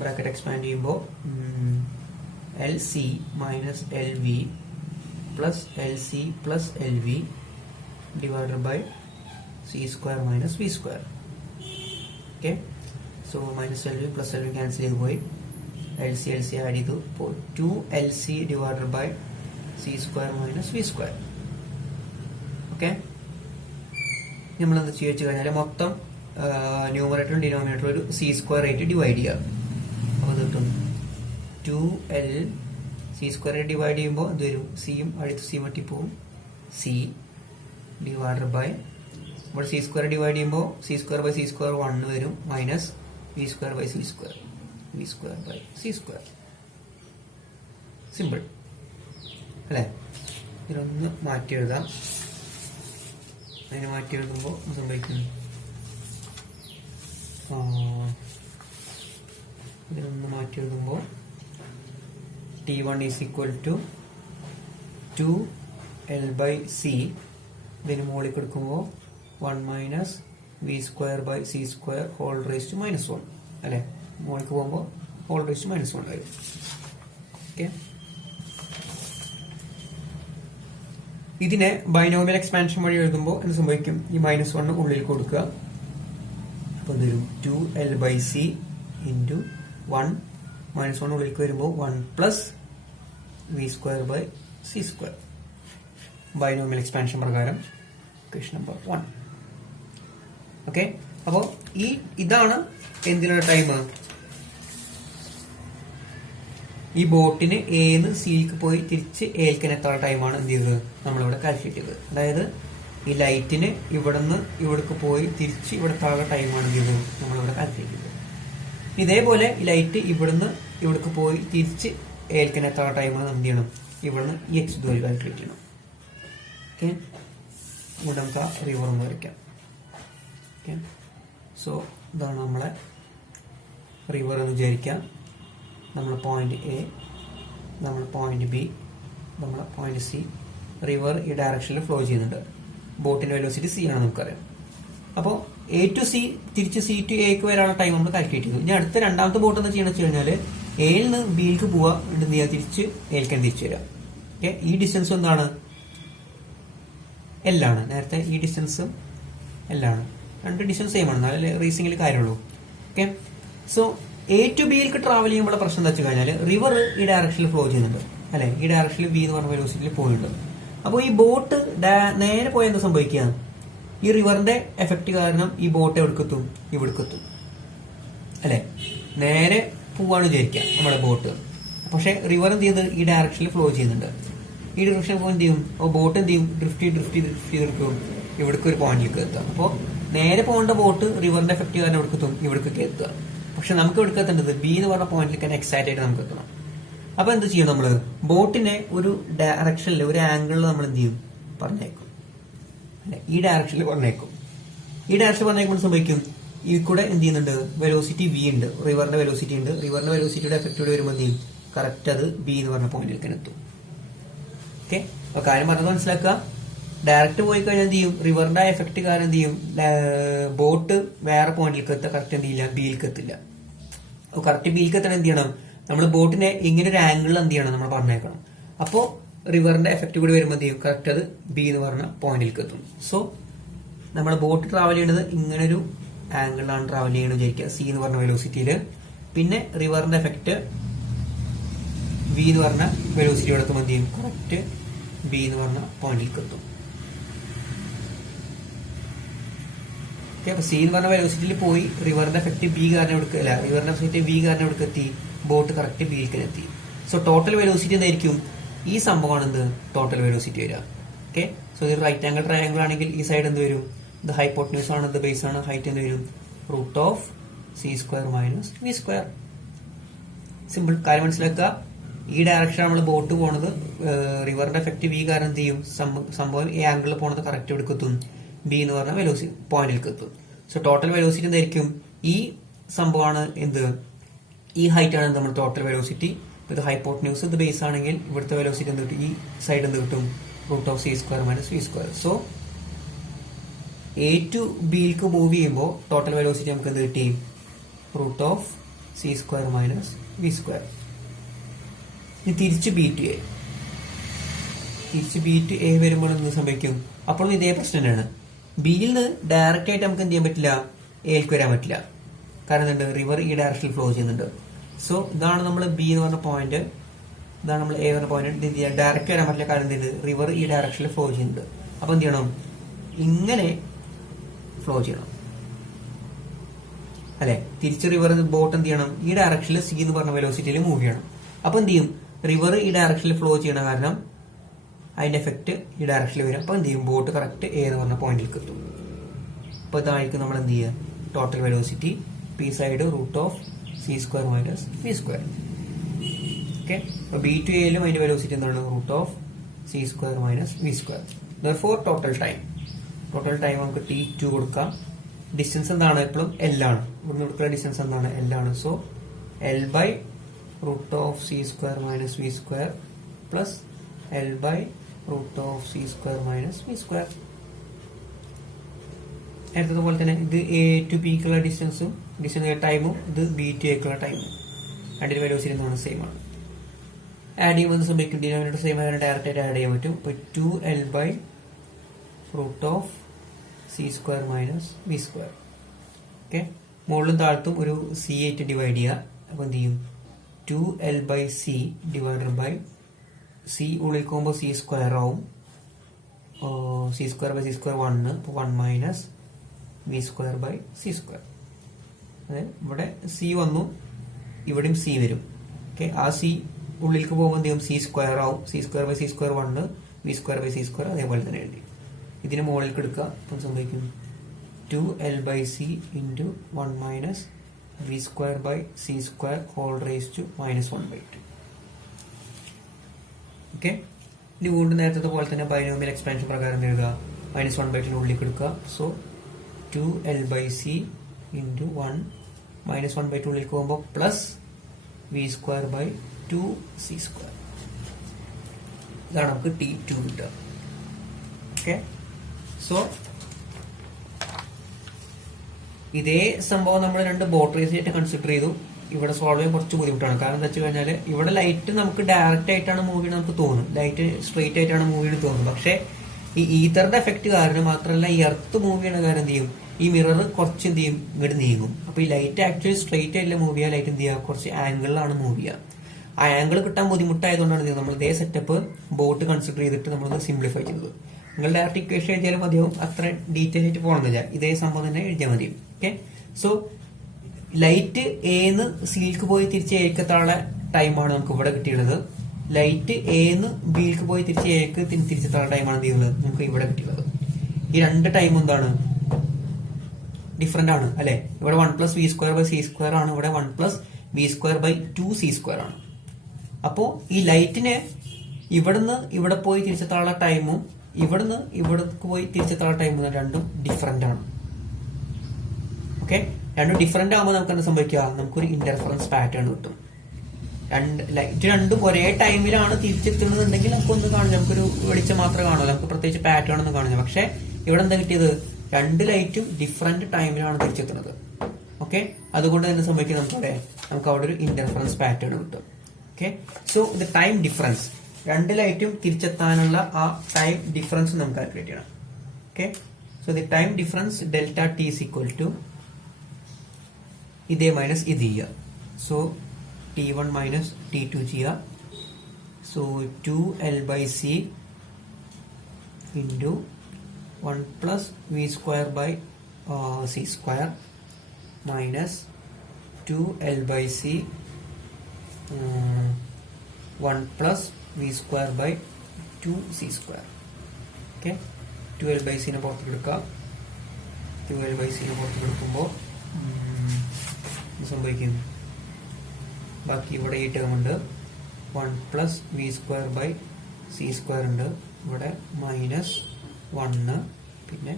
Bracket expand ചെയ്യുമ്പോൾ L C minus L V plus L C plus L V divided by C square minus V square. Okay, so minus L V plus L V cancel ചെയ്ത് പോയി, L C add ചെയ്തു. ഇപ്പോൾ 2LC divided by C square minus V square. Okay, നമ്മളെന്ത് ചെയ്ത് കഴിഞ്ഞാൽ മൊത്തം ന്യൂമറേറ്ററും ഡിനോമിനേറ്ററും ഒരു C square ആയിട്ട് ഡിവൈഡ് ചെയ്യുക. അപ്പോൾ കിട്ടും 2L സി സ്ക്വയർ ഡിവൈഡ് ചെയ്യുമ്പോൾ എന്ത് വരും, സിയും അടുത്ത് സി മട്ടിപ്പോവും, സി ഡിവൈഡഡ് ബൈ ഇവിടെ സി സ്ക്വയർ ഡിവൈഡ് ചെയ്യുമ്പോൾ C square by C square 1 വരും, minus V square by C square, V square by C square. Simple അല്ലേ. ഇതിനൊന്ന് മാറ്റി എഴുതാം. അതിന് മാറ്റി എഴുതുമ്പോൾ സംഭവിക്കുന്നു, ഇതിനൊന്ന് മാറ്റി എഴുതുമ്പോൾ T1 is equal to 2L by C, ഇതിന് മുകളിൽ കൊടുക്കുമ്പോൾ 1 minus V square by C square whole raise to minus 1 അല്ലെ. മുകളിൽ പോകുമ്പോൾ ഹോൾ റേസ് ടു മൈനസ് 1 ആയി. ഓക്കെ, ഇതിനെ ബൈനോമിയൽ എക്സ്പാൻഷൻ വഴി എഴുതുമ്പോൾ എന്ത് സംഭവിക്കും, ഈ -1 ഉള്ളിൽ കൊടുക്കുക. അപ്പോൾ ഇതൊരു 2L ബൈ സി ഇൻറ്റു 1 -1 ഉള്ളിലേക്ക് വരുമ്പോൾ 1 plus V square by C square. Binomial expansion പ്രകാരം ഇക്വേഷൻ നമ്പർ 1. ഓക്കെ, അപ്പോൾ ഇതാണ് എന്തിനുള്ള ടൈം, ഈ ബോട്ടിന് എന്ന് സിക്ക് പോയി തിരിച്ച് എത്താനുള്ള ടൈമാണ് എന്ത് ചെയ്തത് നമ്മളിവിടെ കാൽക്കുലേറ്റ് ചെയ്തത്. അതായത് ഈ ലൈറ്റിന് ഇവിടുന്ന് ഇവിടേക്ക് പോയി തിരിച്ച് ഇവിടെ താഴെ ടൈമാണ് എന്ത് ചെയ്തത് നമ്മളിവിടെ കാൽക്കുലേറ്റ് ചെയ്തത്. ഇതേപോലെ ഈ ലൈറ്റ് ഇവിടുന്ന് ഇവിടേക്ക് പോയി തിരിച്ച് എത്താനുള്ള ടൈമാണ് എന്ത് ചെയ്യണം, ഇവിടുന്ന് ഈ എക്സ് ദൂരം കാൽക്കുലേറ്റ് ചെയ്യണം. ഓക്കെ, ഇവിടെ നമുക്ക് ആ റിവർ ഒന്ന് വരയ്ക്കാം. ഓക്കെ, സോ ഇതാണ് നമ്മളെ റിവർ എന്ന് വിചാരിക്കാം. നമ്മൾ പോയിന്റ് എ, നമ്മൾ പോയിന്റ് ബി, നമ്മൾ പോയിന്റ് സി, റിവർ ഈ ഡയറക്ഷനിൽ ഫ്ലോ ചെയ്യുന്നുണ്ട്. ബോട്ടിന്റെ വെലോസിറ്റി സി ആണ് നമുക്കറിയാം. അപ്പോൾ എ ടു സി തിരിച്ച് സി ടു എക്ക് വരാനുള്ള ടൈം നമ്മൾ കാൽക്കുലേറ്റ് ചെയ്തു. ഇനി അടുത്ത രണ്ടാമത്തെ ബോട്ട് എന്താ ചെയ്യണമെന്ന് വെച്ച് കഴിഞ്ഞാൽ എയിൽ നിന്ന് ബിയിലേക്ക് പോവുക, എന്ത് ചെയ്യുക, തിരിച്ച് എയിലേക്ക് തിരിച്ചു വരാം. ഓക്കെ, ഈ ഡിസ്റ്റൻസ് എന്താണ്, എല്ലാണ്. നേരത്തെ ഈ ഡിസ്റ്റൻസും എല്ലാണ്, രണ്ട് ഡിസ്റ്റൻസ് സെയിം ആണ്, എന്നാലേ റേസിംഗിൽ കാര്യമുള്ളൂ. ഓക്കെ, സോ എ ടു ബിയിലേക്ക് ട്രാവൽ ചെയ്യുമ്പോൾ പ്രശ്നം എന്താ വെച്ച് കഴിഞ്ഞാൽ റിവർ ഈ ഡയറക്ഷനിൽ ഫ്ലോ ചെയ്യുന്നുണ്ട് അല്ലെ, ഈ ഡയറക്ഷനിൽ ബി എന്ന് പറഞ്ഞ വെലോസിറ്റിയിൽ പോയിട്ടുണ്ട്. അപ്പോൾ ഈ ബോട്ട് നേരെ പോയാൽ എന്താ സംഭവിക്കുക, ഈ റിവറിന്റെ എഫക്ട് കാരണം ഈ ബോട്ട് എവിടേക്കെത്തും, ഇവിടേക്കെത്തും അല്ലെ. നേരെ പോവാണ് വിചാരിക്കുക നമ്മുടെ ബോട്ട്, പക്ഷെ റിവർ എന്ത് ചെയ്യുന്നത് ഈ ഡയറക്ഷനിൽ ഫ്ലോ ചെയ്യുന്നുണ്ട്. ഈ ഡയറക്ഷൻ എന്ത് ചെയ്യും, ബോട്ട് എന്ത് ചെയ്യും, ഡ്രിഫ്റ്റ് ചെയ്തെടുക്കും, ഇവിടേക്ക് ഒരു പോയിന്റിലേക്ക് എത്തുക. അപ്പോൾ നേരെ പോകേണ്ട ബോട്ട് റിവറിന്റെ എഫക്ട് കാരണം എവിടേക്കെത്തും, ഇവിടേക്കൊക്കെ എത്തുക. പക്ഷെ നമുക്ക് എവിടെ എത്തേണ്ടത് ബി എന്ന് പറഞ്ഞ പോയിന്റിലേക്ക് തന്നെ എക്സാക്റ്റ് ആയിട്ട് നമുക്ക് എത്തണം. അപ്പൊ എന്ത് ചെയ്യും, നമ്മള് ബോട്ടിനെ ഒരു ഡയറക്ഷനിൽ ഒരു ആംഗിളിൽ നമ്മൾ എന്ത് ചെയ്യും, പറഞ്ഞേക്കും അല്ലെ, ഈ ഡയറക്ഷനിൽ പറഞ്ഞേക്കും. ഈ ഡയറക്ഷനിൽ പറഞ്ഞേക്കുമ്പോൾ സംഭവിക്കും, ഈ കൂടെ എന്ത് ചെയ്യുന്നുണ്ട്, വെലോസിറ്റി വി ഉണ്ട്, റിവറിന്റെ വെലോസിറ്റി ഉണ്ട്. റിവറിന്റെ വെലോസിറ്റിയുടെ എഫക്റ്റോട് വരുമ്പോൾ എന്ത് ചെയ്യും, കറക്റ്റ് അത് ബി എന്ന് പറഞ്ഞ പോയിന്റിലേക്ക് എത്തും. ഓക്കെ, അപ്പൊ കാര്യം പറഞ്ഞത് മനസ്സിലാക്കുക. ഡയറക്റ്റ് പോയി കഴിഞ്ഞാൽ എന്ത് ചെയ്യും, റിവറിന്റെ എഫക്ട് കാരണം എന്ത് ചെയ്യും, ബോട്ട് വേറെ പോയിന്റിലേക്ക് എത്തുക, കറക്റ്റ് എന്ത് ചെയ്യില്ല, ബിയിലേക്ക് എത്തില്ല. കറക്റ്റ് ബിയിലേക്ക് എത്തണം എന്ത് ചെയ്യണം, നമ്മൾ ബോട്ടിനെ ഇങ്ങനെ ഒരു ആംഗിളിൽ എന്ത് ചെയ്യണം, നമ്മൾ പറഞ്ഞേക്കണം. അപ്പോ റിവറിന്റെ എഫക്ട് കൂടി വരുമ്പോൾ എന്ത് ചെയ്യും, കറക്റ്റ് അത് ബി എന്ന് പറഞ്ഞ പോയിന്റിലേക്ക് എത്തും. സോ നമ്മൾ ബോട്ട് ട്രാവൽ ചെയ്യുന്നത് ഇങ്ങനൊരു ആംഗിളിലാണ് ട്രാവൽ ചെയ്യണമെന്ന് വിചാരിക്കുക, സി എന്ന് പറഞ്ഞ വെലോസിറ്റിയില്. പിന്നെ റിവറിന്റെ എഫക്ട് വി എന്ന് പറഞ്ഞ വെലോസിറ്റിയോടെ എത്തുമ്പോൾ എന്ത് ചെയ്യും, കറക്റ്റ് ബി എന്ന് പറഞ്ഞ പോയിന്റിലേക്ക് എത്തും. അപ്പൊ സി എന്ന് പറഞ്ഞ വെലോസിറ്റിയിൽ പോയി റിവറിന്റെ എഫക്ട് ബി കാരണം എടുക്കില്ല, റിവറിന്റെ എഫക്ട് ബി കാരണം എടുക്കുക എത്തി, ബോട്ട് കറക്റ്റ് ബിയിലേക്ക് എത്തി. സോ ടോട്ടൽ വെലോസിറ്റി എന്തായിരിക്കും, ഈ സംഭവമാണ് എന്ത്, ടോട്ടൽ വെലോസിറ്റി വരിക. ഓക്കെ, സോ ഇത് റൈറ്റ് ആംഗിൾ ട്രയാംഗിൾ ആണെങ്കിൽ ഈ സൈഡ് എന്ത് വരും, ഇത് ഹൈപ്പോട്ടന്യൂസ് ആണ്, ഇത് ബേസ് ആണ്, ഹൈറ്റ് എന്ത് വരും, √(c²- v²). സിമ്പിൾ, കാര്യം മനസ്സിലാക്കുക. ഈ ഡയറക്ഷൻ നമ്മൾ ബോട്ട് പോണത്, റിവറിന്റെ എഫക്ട് വി കാരണം എന്ത് ചെയ്യും, സംഭവം ഈ ആംഗിളിൽ പോണത് കറക്റ്റ് എടുക്കെത്തും, ബി എന്ന് പറഞ്ഞ വെലോസിറ്റി പോയിന്റിലേക്ക് എത്തും. സോ ടോട്ടൽ വെലോസിറ്റി എന്തായിരിക്കും, ഈ സംഭവമാണ് എന്ത്, ഈ ഹൈറ്റ് ആണ് നമ്മുടെ ടോട്ടൽ വെലോസിറ്റി. ഇത് ഹൈപ്പോട്ടന്യൂസ്, ഇത് ബേസ് ആണെങ്കിൽ ഇവിടുത്തെ വെലോസിറ്റി എന്ത് കിട്ടും, ഈ സൈഡ് എന്ത് കിട്ടും, √(c²- v²). So A to ബിയിലേക്ക് മൂവ് ചെയ്യുമ്പോൾ ടോട്ടൽ വെലോസിറ്റി നമുക്ക് എന്ത് കിട്ടി, √(c²- v²). ഇനി തിരിച്ച് ബി ടു എ വരുമ്പോൾ എന്ത് സംഭവിക്കും, അപ്പോഴും ഇതേ പ്രശ്നം തന്നെയാണ്. ബിയിൽ നിന്ന് ഡയറക്റ്റ് ആയിട്ട് നമുക്ക് എന്ത് ചെയ്യാൻ പറ്റില്ല, എയിലേക്ക് വരാൻ പറ്റില്ല. കാരണം എന്തുണ്ട്, റിവർ ഈ ഡയറക്ഷനിൽ ഫ്ലോ ചെയ്യുന്നുണ്ട്. സോ ഇതാണ് നമ്മൾ ബി എന്ന് പറഞ്ഞ പോയിന്റ്, ഇതാണ് നമ്മൾ എ പറഞ്ഞ പോയിന്റ്. ഡയറക്റ്റ് വരാൻ പറ്റില്ല, കാരണം എന്തുണ്ട്, റിവർ ഈ ഡയറക്ഷനിൽ ഫ്ലോ ചെയ്യുന്നുണ്ട്. അപ്പൊ എന്ത് ചെയ്യണം, ഇങ്ങനെ ഫ്ലോ ചെയ്യണം അല്ലെ. തിരിച്ച് റിവർ ബോട്ട് എന്ത് ചെയ്യണം, ഈ ഡയറക്ഷനിൽ സി എന്ന് പറഞ്ഞ വെലോസിറ്റിയിൽ മൂവ് ചെയ്യണം. അപ്പൊ എന്ത് ചെയ്യും, റിവർ ഈ ഡയറക്ഷനിൽ ഫ്ലോ ചെയ്യണ കാരണം അതിന്റെ എഫക്ട് ഈ ഡയറക്ഷനിൽ വരും. അപ്പൊ എന്ത് ചെയ്യും, ബോട്ട് കറക്റ്റ് എ എന്ന് പറഞ്ഞ പോയിന്റിലേക്ക് എത്തും. അപ്പൊ ഇതായിരിക്കും നമ്മൾ എന്ത് ചെയ്യുക, total velocity P side √(c²- v²). Okay, അപ്പൊ ബി ടു എയിലും അതിന്റെ വെലോസിറ്റി എന്താണ്, √(c²- v²). Therefore total time നമുക്ക് t2 കൊടുക്കാം. ഡിസ്റ്റൻസ് എന്താണ്, എപ്പോഴും L ആണ്, ഇവിടുന്ന് കൊടുക്കുന്ന ഡിസ്റ്റൻസ് എന്താണ്, L ആണ്. So L/√(c²- v² plus L/√(c²- v²). നേരത്തെ തന്നെ ഇത് എ ടു ബിക്കുള്ള ഡിസ്റ്റൻസും ടൈമും ഇത് ബി ടു എക്കുള്ള ടൈമും രണ്ടിന്റെ വെലോസിറ്റി എന്താണ്, സെയിം ആണ്. ആഡ് ചെയ്യുമ്പോൾ സംഭവിക്കും, ഡിനോമിനേറ്റർ സെയിം ആയതിനെ ഡയറക്റ്റ് ആയിട്ട് ആഡ് ചെയ്യാൻ പറ്റും. ഇപ്പൊ 2L/√(c²- v²). ഓക്കെ, മുകളിലും താഴത്തും ഒരു സി ആയിട്ട് ഡിവൈഡ് ചെയ്യുക. അപ്പൊ എന്ത് ചെയ്യും, 2L/c ഡിവൈഡഡ് ബൈ സി ഉള്ളിൽ പോകുമ്പോൾ c² ആവും, c²/c² 1, 1 - v²/c². അതായത് ഇവിടെ സി വന്നു, ഇവിടെയും സി വരും. ഓക്കെ, ആ സി ഉള്ളിലേക്ക് പോകുമ്പോൾ എന്ത് ചെയ്യും, c² ആവും, c²/c² 1, v²/c², അതേപോലെ തന്നെ എഴുതി. ഇതിന് മുകളിലേക്ക് എടുക്കുക. അപ്പം സംഭവിക്കും 2L/c × 1 - v²/c² whole raise to -1/2. Okay, ഇനി വീണ്ടും നേരത്തെ പോലെ തന്നെ ബൈനോമിയൽ എക്സ്പാൻഷൻ പ്രകാരം എഴുതുക, -1/2 ഉള്ളിലേക്ക് എടുക്കുക. സോ 2L/c × 1 -1/2 ഉള്ളിലേക്ക് പോകുമ്പോൾ പ്ലസ് v²/2c². ഇതാണ് നമുക്ക് t2 കിട്ടുക. ഓക്കെ. സോ ഇതേ സംഭവം നമ്മൾ രണ്ട് ബോട്ടറീസ് ആയിട്ട് കൺസിഡർ ചെയ്തു. ഇവിടെ സോൾവ് ചെയ്യാൻ കുറച്ച് ബുദ്ധിമുട്ടാണ്. കാരണം എന്താ വെച്ച് കഴിഞ്ഞാൽ ഇവിടെ ലൈറ്റ് നമുക്ക് ഡയറക്റ്റ് ആയിട്ടാണ് മൂവ് ചെയ്യണം നമുക്ക് തോന്നും, ലൈറ്റ് സ്ട്രെയിറ്റ് ആയിട്ടാണ് മൂവ് ചെയ്യണം തോന്നും. പക്ഷെ ഈ ഈതറിന്റെ എഫക്ട് കാരണം മാത്രമല്ല ഈ എർത്ത് മൂവ് ചെയ്യണ കാരണം എന്ത് ചെയ്യും, ഈ മിറർ കുറച്ച് എന്ത് ചെയ്യും, ഇങ്ങോട്ട് നീങ്ങും. അപ്പൊ ഈ ലൈറ്റ് ആക്ച്വലി സ്ട്രെയിറ്റ് ആയില്ല മൂവ് ചെയ്യുക, ലൈറ്റ് എന്ത് ചെയ്യുക, കുറച്ച് ആംഗിളിലാണ് മൂവ് ചെയ്യുക. ആ ആംഗിൾ കിട്ടാൻ ബുദ്ധിമുട്ടായതുകൊണ്ടാണ് നമ്മൾ ഇതേ സെറ്റപ്പ് ബോട്ട് കൺസിഡർ ചെയ്തിട്ട് നമ്മൾ സിംപ്ലിഫൈ ചെയ്തത്. നിങ്ങൾ ഡയറക്റ്റ് ഇക്വേഷൻ എഴുതിയാലും മതിയാവും, അത്ര ഡീറ്റെയിൽ ആയിട്ട് പോകണമെന്നില്ല, ഇതേ സംഭവം തന്നെ എഴുതിയാൽ മതി. ഓക്കെ. സോ ലൈറ്റ് എന്ന് സിയിലേക്ക് പോയി തിരിച്ച് എക്കെത്താനുള്ള ടൈമാണ് നമുക്ക് ഇവിടെ കിട്ടിയുള്ളത്. ലൈറ്റ് എന്ന് ബിയിലേക്ക് പോയി തിരിച്ച് എക്ക് തിരിച്ചെത്താനുള്ള ടൈമാണ് എന്ത് ചെയ്യുന്നത് നമുക്ക് ഇവിടെ കിട്ടിയുള്ളത്. ഈ രണ്ട് ടൈം എന്താണ്, ഡിഫറെന്റ് ആണ് അല്ലെ. ഇവിടെ 1+v²/c² ആണ്, ഇവിടെ 1+v²/2c² ആണ്. അപ്പോ ഈ ലൈറ്റിന് ഇവിടുന്ന് ഇവിടെ പോയി തിരിച്ചെത്താനുള്ള ടൈമും ഇവിടുന്ന് ഇവിടെ പോയി തിരിച്ചെത്താനുള്ള ടൈമും രണ്ടും ഡിഫറെന്റ് ആണ്. ഓക്കെ. രണ്ടും ഡിഫറെന്റ് ആകുമ്പോൾ നമുക്ക് എന്താ സംഭവിക്കുക, നമുക്കൊരു ഇന്റർഫറൻസ് പാറ്റേൺ കിട്ടും. ലൈറ്റ് രണ്ടും ഒരേ ടൈമിലാണ് തിരിച്ചെത്തുന്നുണ്ടെങ്കിൽ നമുക്കൊന്ന് കാണില്ല, നമുക്കൊരു വെളിച്ചം മാത്രമേ കാണുള്ളൂ, നമുക്ക് പ്രത്യേകിച്ച് പാറ്റേൺ ഒന്നും കാണില്ല. പക്ഷെ ഇവിടെ എന്താ കിട്ടിയത്, രണ്ട് ലൈറ്റും ഡിഫറെന്റ് ടൈമിലാണ് തിരിച്ചെത്തുന്നത്. ഓക്കെ. അതുകൊണ്ട് തന്നെ സംഭവിക്കുന്നത് നമുക്ക് അവിടെ ഒരു ഇന്റർഫറൻസ് പാറ്റേൺ കിട്ടും. ഓക്കെ. സോ ഇത് ടൈം ഡിഫറൻസ്, രണ്ട് ലൈറ്റും തിരിച്ചെത്താനുള്ള ആ ടൈം ഡിഫറൻസ് നമുക്ക് കാൽക്കുലേറ്റ് ചെയ്യണം. Okay. So the time difference ΔT is equal to ഇതേ മൈനസ് ഇത് ചെയ്യുക. സോ T1 മൈനസ് T2 ചെയ്യുക. So 2L/c into 1+v²/c² minus 2L/c 1+v²/2c². Okay. 2L/c പുറത്തേക്ക് എടുക്കുക. 2L/c പുറത്തേക്ക് എടുക്കുമ്പോൾ സംഭവിക്കും, ബാക്കി ഇവിടെ ഈ ടേം ഉണ്ട്, 1+v²/c² ഉണ്ട്, ഇവിടെ -1 പിന്നെ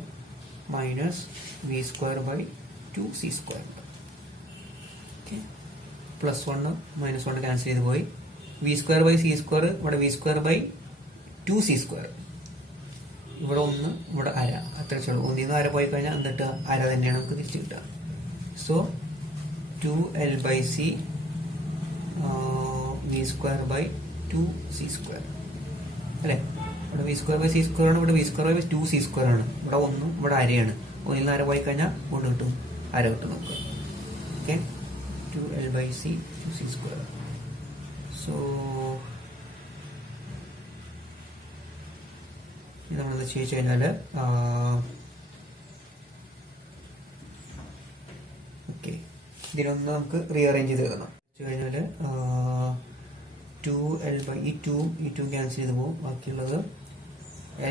-v²/2c² ഉണ്ട്. ഓക്കെ. +1 -1 ക്യാൻസൽ ചെയ്ത് പോയി. v²/c² ഇവിടെ v²/2c², ഇവിടെ 1 ഇവിടെ അര, അത്ര ചെളു. 1 നിന്ന് അര പോയി കഴിഞ്ഞാൽ എന്നിട്ട് അര തന്നെയാണ് നമുക്ക് തിരിച്ചു കിട്ടുക. സോ 2L/c v²/2c² അല്ലെ. ഇവിടെ v²/c² ആണ്, ഇവിടെ v²/2c² ആണ്, ഇവിടെ 1 ഇവിടെ അരയാണ്. 1 നിന്ന് അര പോയി കഴിഞ്ഞാൽ 1 കിട്ടും, അര കിട്ടും നമുക്ക്. ഓക്കെ. 2L/c 2c². സോ നമ്മളത് ചെയ്ത് കഴിഞ്ഞാല് ഓക്കെ, ഇതിനൊന്ന് നമുക്ക് റീഅറേഞ്ച് ചെയ്ത് എഴുതണം. കഴിഞ്ഞാല് 2 ക്യാൻസൽ ചെയ്ത് പോകും, ബാക്കിയുള്ളത്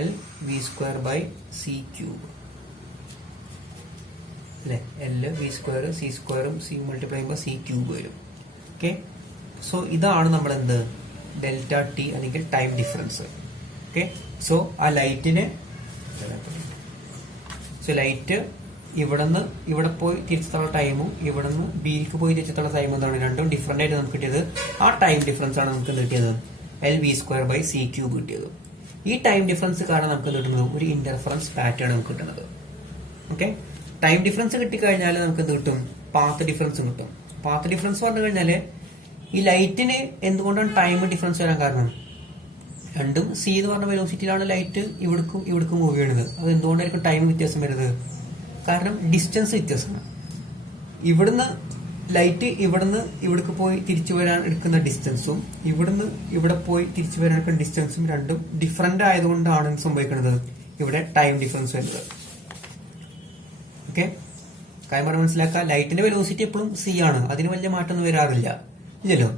LV²/c³ അല്ലെ. LV² c² c മൾട്ടിപ്ലൈ ചെയ്യുമ്പോൾ c³ വരും. ഓക്കെ. സോ ഇതാണ് നമ്മൾ എന്ത് ΔT അല്ലെങ്കിൽ ടൈം ഡിഫറൻസ്. ഓക്കെ. സോ ആ ലൈറ്റിന് ലൈറ്റ് ഇവിടുന്ന് ഇവിടെ പോയി തിരിച്ചെത്തുള്ള ടൈമും ഇവിടുന്ന് ബിയിലേക്ക് പോയി തിരിച്ചെത്തുള്ള ടൈമും എന്താണ്, രണ്ടും ഡിഫറെന്റ് ആയിട്ട് നമുക്ക് കിട്ടിയത്. ആ ടൈം ഡിഫറൻസ് ആണ് നമുക്ക് കിട്ടിയത് LV²/c³ കിട്ടിയത്. ഈ ടൈം ഡിഫറൻസ് കാരണം നമുക്ക് കിട്ടുന്നത് ഒരു ഇന്റർഫറൻസ് പാറ്റേൺ നമുക്ക് കിട്ടുന്നത്. ഓക്കെ. ടൈം ഡിഫറൻസ് കിട്ടിക്കഴിഞ്ഞാൽ നമുക്ക് എന്ത് കിട്ടും, പാത്ത് ഡിഫറൻസും കിട്ടും. പാത്ത് ഡിഫറൻസ് പറഞ്ഞു കഴിഞ്ഞാല് ഈ ലൈറ്റിന് എന്തുകൊണ്ടാണ് ടൈം ഡിഫറൻസ് വരാൻ കാരണം, രണ്ടും c എന്ന് പറഞ്ഞ വെലോസിറ്റിയിലാണ് ലൈറ്റ് ഇവിടേക്കും മൂവ് ചെയ്യണത്. അത് എന്തുകൊണ്ടായിരിക്കും ടൈം വ്യത്യാസം വരുന്നത്, കാരണം ഡിസ്റ്റൻസ് വ്യത്യാസമാണ്. ഇവിടുന്ന് ലൈറ്റ് ഇവിടുന്ന് ഇവിടേക്ക് പോയി തിരിച്ചു വരാൻ എടുക്കുന്ന ഡിസ്റ്റൻസും ഇവിടുന്ന് ഇവിടെ പോയി തിരിച്ചു വരാൻ എടുക്കുന്ന ഡിസ്റ്റൻസും രണ്ടും ഡിഫറെന്റ് ആയതുകൊണ്ടാണ് സംഭവിക്കുന്നത് ഇവിടെ ടൈം ഡിഫറൻസ് വരുന്നത്. ഓക്കെ. കാര്യം പറഞ്ഞാൽ മനസ്സിലാക്കുക, ലൈറ്റിന്റെ വെലോസിറ്റി എപ്പോഴും c ആണ്, അതിന് വലിയ മാറ്റമൊന്നും വരാറില്ല, ഇല്ലല്ലോ.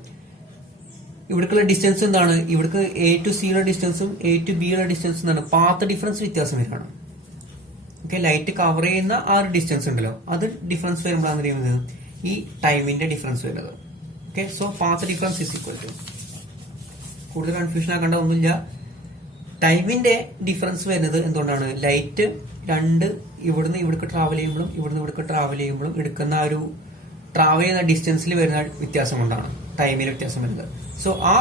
ഇവിടേക്കുള്ള ഡിസ്റ്റൻസ് എന്താണ്, ഇവിടേക്ക് A to C യുടെ ഡിസ്റ്റൻസും A to B യുടെ ഡിസ്റ്റൻസും എന്താണ്, പാത്ത് ഡിഫറൻസ് വ്യത്യാസം വരികയാണ്. ഓക്കെ. ലൈറ്റ് കവർ ചെയ്യുന്ന ആ ഒരു ഡിസ്റ്റൻസ് ഉണ്ടല്ലോ, അത് ഡിഫറൻസ് വരുമ്പോഴാണ് പറയുന്നത് ഈ ടൈമിന്റെ ഡിഫറൻസ് വരുന്നത്. Okay. So path difference is equal to, കൂടുതൽ കൺഫ്യൂഷൻ ആക്കേണ്ട ഒന്നുമില്ല, ടൈമിന്റെ ഡിഫറൻസ് വരുന്നത് എന്തുകൊണ്ടാണ്, ലൈറ്റ് രണ്ട് ഇവിടുന്ന് ഇവിടേക്ക് ട്രാവൽ ചെയ്യുമ്പോഴും ഇവിടുന്ന് ഇവിടേക്ക് ട്രാവൽ ചെയ്യുമ്പോഴും എടുക്കുന്ന ആ ഒരു ട്രാവൽ ചെയ്യുന്ന ഡിസ്റ്റൻസിൽ വരുന്ന വ്യത്യാസം കൊണ്ടാണ് ടൈമിൽ വ്യത്യാസം വരുന്നത്. സോ ആ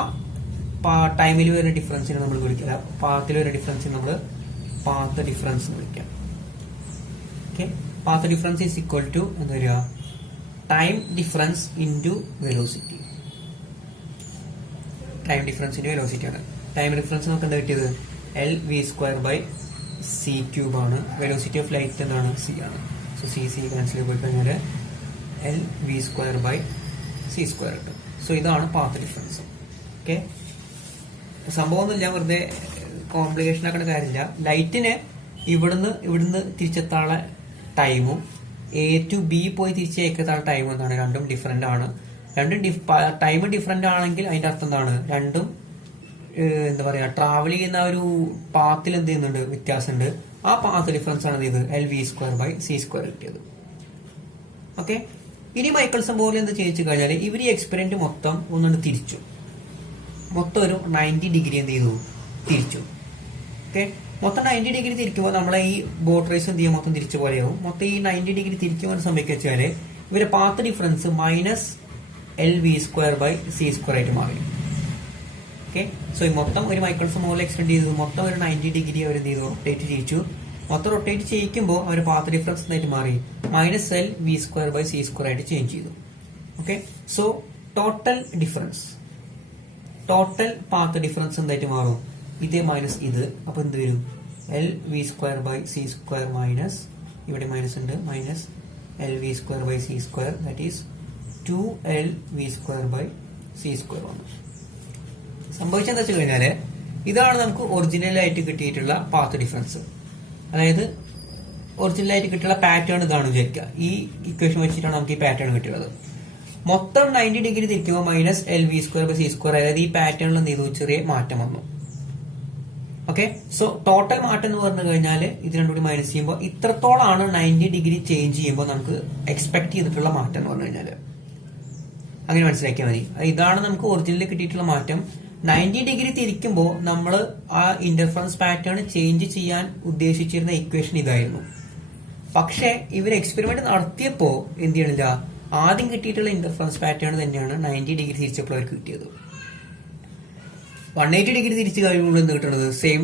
ടൈമിൽ വരുന്ന ഡിഫറൻസിനെ നമ്മൾ വിളിക്കുക, പാത്തിൽ വരുന്ന ഡിഫറൻസിന് നമ്മൾ പാത്ത് ഡിഫറൻസ് എന്ന് വിളിക്കാം. Okay, path difference is equal to എന്താ വരിക, time difference into velocity. Time difference into velocity ആണ്. ടൈം ഡിഫറൻസ് നമുക്ക് എന്താ കിട്ടിയത്, LV²/c³ ആണ്. വെലോസിറ്റി ഓഫ് ലൈറ്റ് എന്താണ്, c ആണ്. സോ c ക്യാൻസൽ ചെയ്ത് പോയി കഴിഞ്ഞാൽ LV²/c² കിട്ടും. സോ ഇതാണ് പാത്ത് ഡിഫറൻസ്. ഓക്കെ, സംഭവമൊന്നുമില്ല, വെറുതെ കോംപ്ലിക്കേഷൻ ആക്കേണ്ട കാര്യമില്ല. ലൈറ്റിന് ഇവിടുന്ന് തിരിച്ചെത്താനുള്ള ടൈമും A to B പോയി തിരിച്ചെത്താനുള്ള ടൈമും എന്താണ്, രണ്ടും ഡിഫറെന്റ് ആണ്. രണ്ടും ടൈം ഡിഫറെന്റ് ആണെങ്കിൽ അതിന്റെ അർത്ഥം എന്താണ്, രണ്ടും എന്താ പറയാ, ട്രാവൽ ചെയ്യുന്ന ഒരു പാത്തിൽ എന്ത് ചെയ്യുന്നുണ്ട്, വ്യത്യാസമുണ്ട്. ആ പാത്ത് ഡിഫറൻസ് ആണ് ഇത് LV²/c² കിട്ടിയത്. ഓക്കെ, ഇനി മൈക്കിൾസൺ മോറിൽ എന്ത് ചെയ്യിച്ചു കഴിഞ്ഞാൽ ഇവർ ഈ എക്സ്പെരിമെന്റ് മൊത്തം ഒന്നുകൊണ്ട് തിരിച്ചു, മൊത്തം ഒരു 90 ഡിഗ്രി എന്ത് ചെയ്തു, തിരിച്ചു. ഓക്കെ, മൊത്തം 90 ഡിഗ്രി തിരിക്കുമ്പോൾ നമ്മളെ ഈ ബോട്ട് റേസ് എന്ത് ചെയ്യുക, മൊത്തം തിരിച്ചു പോലെയാവും. മൊത്തം ഈ 90 ഡിഗ്രി തിരിക്കുമ്പോൾ സംഭവിച്ചാൽ ഇവരെ പാത്ത് ഡിഫറൻസ് -LV²/c² ആയിട്ട് മാറി. ഓക്കെ, സോ ഈ മൊത്തം ഒരു മൈക്കിൾസൺ മോറിൽ എക്സ്റ്റെൻഡ് ചെയ്തു, മൊത്തം ഒരു 90 ഡിഗ്രി അവർ എന്ത് ചെയ്തു, റൊട്ടേറ്റ് ചെയ്യിച്ചു. മൊത്തം റൊട്ടേറ്റ് ചെയ്യിക്കുമ്പോൾ അവർ പാത്ത് ഡിഫറൻസ് എന്തായിട്ട് മാറി, -LV²/c² ആയിട്ട് ചേഞ്ച് ചെയ്തു. Okay, so total path difference എന്തായിട്ട് മാറും, ഇത് മൈനസ് ഇത്. അപ്പൊ എന്ത് വരും, LV²/c² മൈനസ് ഇവിടെ മൈനസ് ഉണ്ട്, -LV²/c², ദാറ്റ് ഈസ് 2LV²/c² ആണ്. സംഭവിച്ചെന്താ വെച്ച് കഴിഞ്ഞാല് ഇതാണ് നമുക്ക് ഒറിജിനൽ ആയിട്ട് കിട്ടിയിട്ടുള്ള പാത്ത് ഡിഫറൻസ്. അതായത് ഒറിജിനൽ ആയിട്ട് കിട്ടിയുള്ള പാറ്റേൺ ഇതാണ് വിചാരിക്കുക. ഈ ഇക്വേഷൻ വെച്ചിട്ടാണ് നമുക്ക് ഈ പാറ്റേൺ കിട്ടിയുള്ളത്. മൊത്തം 90 ഡിഗ്രി തിരിക്കുമ്പോൾ -LV²/c², അതായത് ഈ പാറ്റേണിൽ എന്ത് ചെയ്തു, ചെറിയ മാറ്റം വന്നു. ഓക്കെ, സോ ടോട്ടൽ മാറ്റം എന്ന് പറഞ്ഞു കഴിഞ്ഞാൽ ഇത് രണ്ടും കൂടി മൈനസ് ചെയ്യുമ്പോൾ ഇത്രത്തോളാണ് 90 ഡിഗ്രി ചേഞ്ച് ചെയ്യുമ്പോൾ നമുക്ക് എക്സ്പെക്ട് ചെയ്തിട്ടുള്ള മാറ്റം എന്ന് പറഞ്ഞു കഴിഞ്ഞാൽ. അങ്ങനെ മനസ്സിലാക്കിയാൽ മതി. ഇതാണ് നമുക്ക് ഒറിജിനലിൽ കിട്ടിയിട്ടുള്ള മാറ്റം. 90 ഡിഗ്രി തിരിക്കുമ്പോൾ നമ്മൾ ആ ഇന്റർഫറൻസ് പാറ്റേൺ ചേഞ്ച് ചെയ്യാൻ ഉദ്ദേശിച്ചിരുന്ന ഇക്വേഷൻ ഇതായിരുന്നു. പക്ഷെ ഇവർ എക്സ്പെരിമെന്റ് നടത്തിയപ്പോൾ എന്ത് ചെയ്യണില്ല, ആദ്യം കിട്ടിയിട്ടുള്ള ഇന്റർഫറൻസ് പാറ്റേൺ തന്നെയാണ് 90 ഡിഗ്രി തിരിച്ചപ്പോൾ അവർക്ക് കിട്ടിയത്. 180 ഡിഗ്രി തിരിച്ചു കഴിയുമ്പോൾ എന്ത് കിട്ടുന്നത്, സെയിം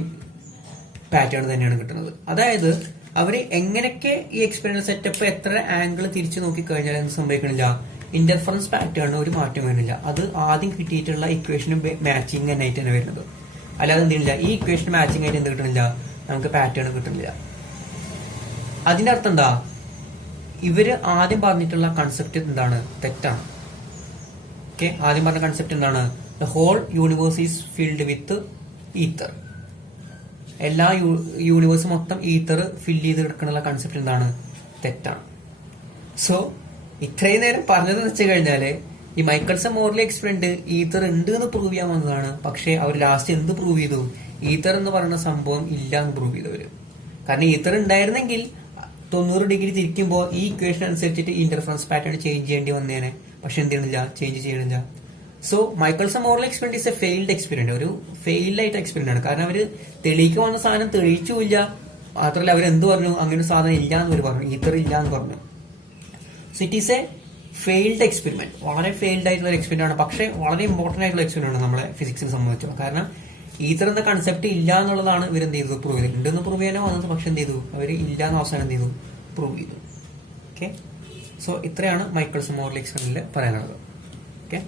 പാറ്റേൺ തന്നെയാണ് കിട്ടുന്നത്. അതായത് അവര് എങ്ങനെയൊക്കെ ഈ എക്സ്പെരിമെന്റ് സെറ്റപ്പ് എത്ര ആംഗിൾ തിരിച്ചു നോക്കി കഴിഞ്ഞാൽ എന്ത് സംഭവിക്കണില്ല, ഇന്റർഫറൻസ് പാറ്റേണിന് ഒരു മാറ്റം വരുന്നില്ല. അത് ആദ്യം കിട്ടിയിട്ടുള്ള ഇക്വേഷനും മാച്ചിങ് ആയിട്ട് തന്നെ വരുന്നത്. അല്ലാതെ എന്തില്ല, ഈ ഇക്വേഷൻ മാച്ചിങ് ആയിട്ട് എന്ത് കിട്ടണില്ല, നമുക്ക് പാറ്റേൺ കിട്ടുന്നില്ല. അതിന്റെ അർത്ഥം എന്താ, ഇവര് ആദ്യം പറഞ്ഞിട്ടുള്ള കൺസെപ്റ്റ് എന്താണ്, തെറ്റാണ്. ഓക്കെ, ആദ്യം പറഞ്ഞ കൺസെപ്റ്റ് എന്താണ്, the whole universe is filled with ether. എല്ലാ യൂണിവേഴ്സ് മൊത്തം ഈത്തർ ഫില്ല് ചെയ്ത് കിടക്കുന്ന കൺസെപ്റ്റ് എന്താണ്, തെറ്റാണ്. സോ ഇത്രയും നേരം പറഞ്ഞതെന്ന് വെച്ച് കഴിഞ്ഞാല് ഈ മൈക്കിൾസൺ മോർലി എക്സ്പെരിമെന്റ് ഈത്തർ ഉണ്ട് എന്ന് പ്രൂവ് ചെയ്യാൻ വന്നതാണ്. പക്ഷെ അവർ ലാസ്റ്റ് എന്ത് പ്രൂവ് ചെയ്തു, ഈത്തർ എന്ന് പറയുന്ന സംഭവം ഇല്ല എന്ന് പ്രൂവ് ചെയ്തവര്. കാരണം ഈത്തർ ഉണ്ടായിരുന്നെങ്കിൽ 90 ഡിഗ്രി തിരിക്കുമ്പോൾ ഈ ഇക്വേഷൻ അനുസരിച്ചിട്ട് ഇന്റർഫറൻസ് പാറ്റേൺ ചേഞ്ച് ചെയ്യേണ്ടി വന്നേനെ. പക്ഷെ എന്ത് ചെയ്യണില്ല, ചേഞ്ച് ചെയ്യണില്ല. So Michelson Morley experiment is a failed experiment, ഒരു ഫെയിൽഡ് ആയിട്ട് എക്സ്പെരിമെന്റ് ആണ്. കാരണം അവര് തെളിയിക്കാൻ വന്ന സാധനം തെളിയിച്ചുമില്ല. മാത്രമല്ല അവരെന്ത് പറഞ്ഞു, അങ്ങനെ ഒരു സാധനം ഇല്ല എന്ന് അവർ പറഞ്ഞു, ഈത്തർ ഇല്ല എന്ന് പറഞ്ഞു. So it is A failed experiment, വളരെ ഫെയിൽഡ് ആയിട്ടുള്ള എക്സ്പെരിമെന്റ് ആണ്. പക്ഷെ വളരെ ഇമ്പോർട്ടന്റ് ആയിട്ടുള്ള എക്സ്പെരിമെന്റ് ആണ് നമ്മളെ ഫിസിക്സിനെ സംബന്ധിച്ചത്. കാരണം ഈത്തർ എന്ന കൺസെപ്റ്റ് ഇല്ല എന്നുള്ളതാണ് ഇവരെന്ത് ചെയ്തു, പ്രൂവ് ചെയ്തത്. ഉണ്ടെന്ന് പ്രൂവ് ചെയ്യാനോ വന്നത്, പക്ഷെ എന്ത് ചെയ്തു, അവർ ഇല്ല എന്ന് അവസാനം എന്ത് ചെയ്തു, പ്രൂവ് ചെയ്തു. ഓക്കെ, സോ ഇത്രയാണ് മൈക്കിൾസൺ മോർലി എക്സ്പെരിമെന്റിൽ പറയാനുള്ളത്. ഓക്കെ.